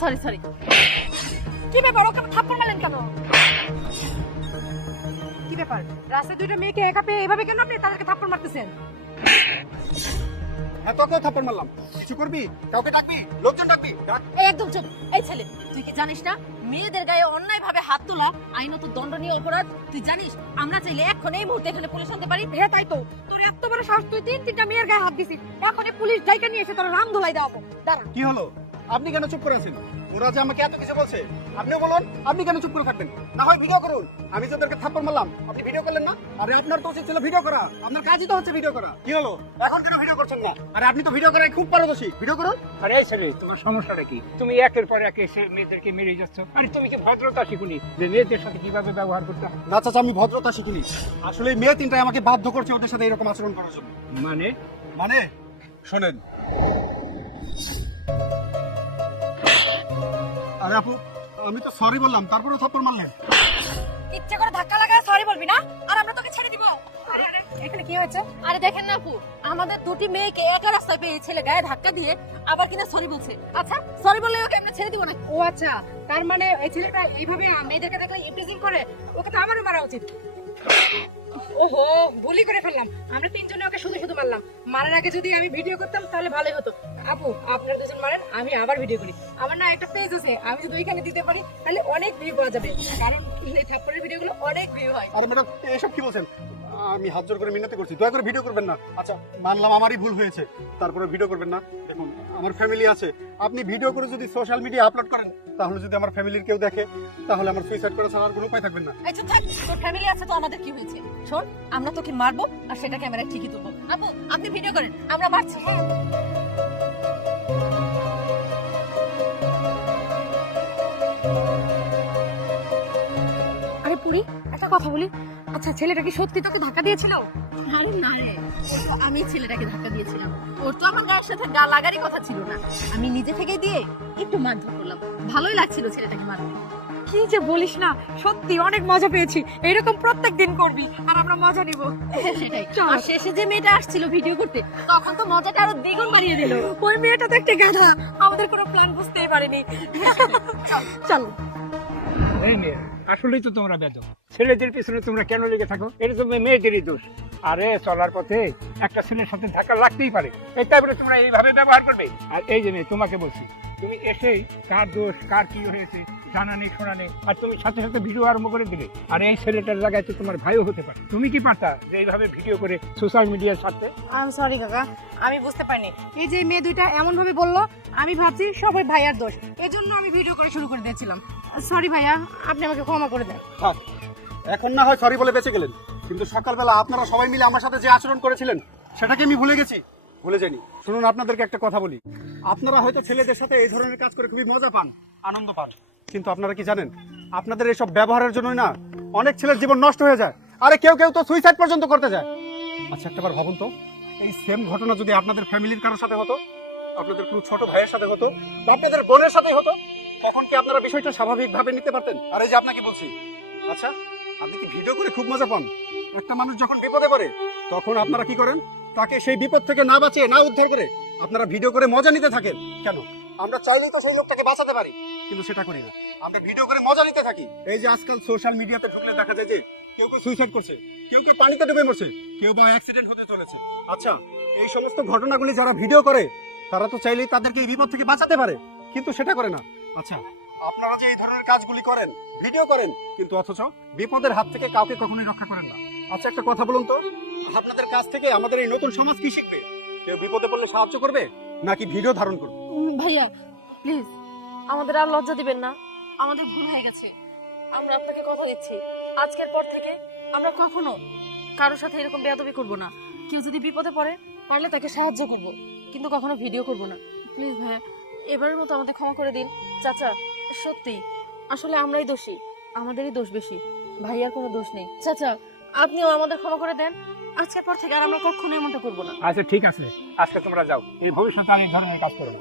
Sorry sorry কি ব্যাপার? ওকে থাপ্পড় মারলেন কেন? কি ব্যাপার? রাস্তায় দুইটা মেয়েকে একা পেয়ে এভাবে কেন আপনি তাদেরকে থাপ্পড় মারতেছেন? হ্যাঁ তোকেও থাপ্পড় মারলাম। কিছু করবি? কাউকে ডাকবি? লোকজন ডাকবি? ডাক। এই একদম চুপ। এই ছেলে তুই কি জানিস না? মেয়েদের গায়ে অন্যায় ভাবে হাত তোলা আইনত দণ্ডনীয় অপরাধ। তুই জানিস আমরা চাইলে এখন এই মুহূর্তে এখানে পুলিশ আনতে পারি? হ্যাঁ তাই তো। তোর এত বড় সাহস তুই তিন তিনটা মেয়ের গায়ে হাত দিছিস। এখন পুলিশ ডাইকা নিয়ে এসে তোর রাম ধোলাই দেওয়াবো। দাঁড়া। কি হলো? আপনি কেন চুপ করে আছেন? ওরা যে আমাকে এত কিছু বলছে আপনিও বলুন আপনি কেন চুপ করে থাকবেন? না হয় ভিডিও করুন। আমি যে ওদেরকে থাপ্পড় মারলাম আপনি ভিডিও করলেন না? আরে আপনার তো উচিত ছিল ভিডিও করা। আপনার কাজই তো হচ্ছে ভিডিও করা। কি হলো? এখন কেন ভিডিও করছেন না? আরে আপনি তো ভিডিও করায় খুব পারদর্শী। ভিডিও করুন। আরে এই ছেলে তোমার সমস্যাটা কি? তুমি একের পর এক এসে মেয়েদেরকে মেরে যাচ্ছ। আরে তুমি কি ভদ্রতা শিখুনি? যে মেয়েদের সাথে কীভাবে ব্যবহার করতে হয়? না চাচা আমি ভদ্রতা শিখিনি। আসলে মেয়ে তিনটাই আমাকে বাধ্য করছে ওদের সাথে এরকম আচরণ করার জন্য। মানে? মানে? শোনেন। আরে আপু আমি তো সরি বললাম তারপরে থাপ্পড় মারলেন। ইচ্ছে করে ধাক্কা লাগায় সরি বলবি না? আর আমরা তোকে ছেড়ে দিব। আরে আরে এখানে কি হয়েছে? আরে দেখেন না আপু আমাদের দুটি মেয়েকে একা রাস্তায় পেয়ে ছেলে গায়ে ধাক্কা দিয়ে আবার কিনা সরি বলছে। আচ্ছা সরি বললে ওকে আমরা ছেড়ে দিব না ও আচ্ছা তার মানে এই ছেলেটা এইভাবে মেয়েদেরকে দেখলে ইপ্রেজিং করে ওকে তো আমারও মারা উচিত। ওহো ভুলই করে ফেললাম। আমরা তিনজনে ওকে শুধু শুধু মারলাম। মারার আগে যদি আমি ভিডিও করতাম, তাহলে ভালোই হতো। আপু, আপনারা দুজন মারেন, আমি আবার ভিডিও করি। আমার না একটা পেজ আছে, আমি যদি ওইখানে দিতে পারি, তাহলে অনেক ভিউ পাওয়া যাবে। কারণ এই থাপ্পড়ের ভিডিওগুলো অনেক ভিউ হয়। আরে ম্যাডাম, এসব কি বলছেন? আমি হাত জোর করে মিনতি করছি, দয়া করে ভিডিও করবেন না। আচ্ছা মানলাম আমারই ভুল হয়েছে, তারপরে ভিডিও করবেন না। দেখুন, আমার ফ্যামিলি আছে। আপনি ভিডিও করে যদি সোশ্যাল মিডিয়া আপলোড করেন, তাহলে যদি আমার ফ্যামিলির কেউ দেখে, তাহলে আমার সুইসাইড করে ছাড়ার কোনো উপায় থাকবেন না। চুপ থাক, তোর ফ্যামিলি আছে তো আমাদের কি হয়েছে? শোন, আমরা তোকে মারবো আর সেটা ক্যামেরায় ঠিকই তুলবো। আপু, আপনি ভিডিও করেন, আমরা মারছি হ্যাঁ? আরে পুরি, একটা কথা বলি। আচ্ছা ছেলেটা কি সত্যি তোকে ধাক্কা দিয়েছিল? আরে না রে আমি ছেলেটাকে ধাক্কা দিয়েছিলাম। ওর তো আমার গায়ের সাথে গা লাগারই কথা ছিল না। আমি নিজে থেকে দিয়ে একটু মারধর করলাম। ভালোই লাগছিল ছেলেটাকে মারতে। কি যে বলিস না সত্যি অনেক মজা পেয়েছি। এরকম প্রত্যেক দিন করবি আর আমরা মজা নিব। চল। আর শেষে যে মেয়েটা আসছিল ভিডিও করতে তখন তো মজাটা আরও দ্বিগুণ বাড়িয়ে দিল। ওই মেয়েটা তো একটা গাধা আমাদের কোনো প্ল্যান বুঝতেই পারিনি। চল। এই মেয়ে আসলেই তো তোমরা বেদ ছেলেদের পিছনে তোমরা কেন লেগে থাকো? এটা তো মেয়েদেরই দোষ। আরে, চলার পথে একটা ছেলের সাথে ধাক্কা লাগতেই পারে। এই তারপরে তোমরা এইভাবে ব্যবহার করবে? আর এই যে তোমাকে বলছি, তুমি এসেই কার দোষ, কার কি হয়েছে, জানা নেই, শোনা নেই, আর তুমি সাথে সাথে ভিডিও আরম্ভ করে দিলে। আর এই ছেলেটার জায়গায় তো তোমার ভাইও হতে পারে। তুমি কি পারতা যে এইভাবে ভিডিও করে সোশ্যাল মিডিয়ার সাথে? আই সরি কাকা, আমি বুঝতে পারিনি। এই যে মেয়ে দুইটা এমন ভাবে বলল, আমি ভাবছি সবাই ভাইয়ার দোষ। এই জন্য আমি ভিডিও করে শুরু করে দিয়েছিলাম। সরি ভাইয়া, আপনি আমাকে ক্ষমা করে দেন। থাক, এখন না হয় সরি বলে বেঁচে গেলেন। কিন্তু সকালবেলা আপনারা সবাই মিলে আমার সাথে যে আচরণ করেছিলেন, সেটাকে আমি ভুলে গেছি, ভুলে যাইনি। শুনুন, আপনাদেরকে একটা কথা বলি। আপনারা হয়তো ছেলেদের সাথে এই ধরনের কাজ করে খুবই মজা পান, আনন্দ পান। কিন্তু আপনারা কি জানেন, আপনাদের এইসব ব্যবহারের জন্যই না অনেক ছেলের জীবন নষ্ট হয়ে যায়। আরে কেউ কেউ তো সুইসাইড পর্যন্ত করতে যায়। আচ্ছা একটাবার ভাবুন তো, এই সেম ঘটনা যদি আপনাদের ফ্যামিলির কারোর সাথে হতো, আপনাদের কোনো ছোট ভাইয়ের সাথে হতো, বা আপনাদের বোনের সাথে হতো তখন কি আপনারা বিষয়টা স্বাভাবিকভাবে নিতে পারতেন? আর এই যে আপনাকে বলছি। আচ্ছা। আপনি কি ভিডিও করে খুব মজা পান? একটা মানুষ যখন বিপদে পড়ে তখন আপনারা কি করেন? তাকে সেই বিপদ থেকে না বাঁচিয়ে না উদ্ধার করে আপনারা ভিডিও করে মজা নিতে থাকেন। কেন? আমরা চাইলেই তো সেই লোকটাকে বাঁচাতে পারি কিন্তু সেটা করি না। আমরা ভিডিও করে মজা নিতে থাকি। এই যে আজকাল সোশ্যাল মিডিয়াতে ঢুকলে দেখা যায় যে কেউ কেউ সুইসাইড করছে কেউ কেউ পানিতে ডুবে মরছে কেউ বা অ্যাক্সিডেন্ট হতে চলেছে। আচ্ছা এই সমস্ত ঘটনাগুলি যারা ভিডিও করে তারা তো চাইলেই তাদেরকে এই বিপদ থেকে বাঁচাতে পারে কিন্তু সেটা করে না। আচ্ছা। আপনারা যে এই ধরনের কাজগুলি করেন ভিডিও করেন কিন্তু অথচ বিপদের হাত থেকে কাউকে কখনোই রক্ষা করেন না। আচ্ছা একটা কথা বলুন তো আপনাদের কাছ থেকে আমাদের এই নতুন সমাজ কি শিখবে? কেউ বিপদে পড়লে সাহায্য করবে নাকি ভিডিও ধারণ করবে? ভাইয়া প্লিজ আমাদের আর লজ্জা দিবেন না। আমাদের ভুল হয়ে গেছে। আমরা আপনাকে কথা দিচ্ছি। আজকের পর থেকে আমরা কখনো কারোর সাথে এরকম বেয়াদবি করব না। কেউ যদি বিপদে পড়ে পারলে তাকে সাহায্য করব কিন্তু কখনো ভিডিও করব না। প্লিজ ভাইয়া এবারের মতো আমাদের ক্ষমা করে দিন। চাচা, সত্যি, আসলে আমরাই দোষী, আমাদেরই দোষ বেশি, ভাইয়ার কোনো দোষ নেই। চাচা, আপনিও আমাদের ক্ষমা করে দেন, আজকের পর থেকে আর আমরা কখনো এমনটা করব না। আচ্ছা ঠিক আছে, আজকে তোমরা যাও। এই ভবিষ্যতে আমি ধরনের কাজ করব না।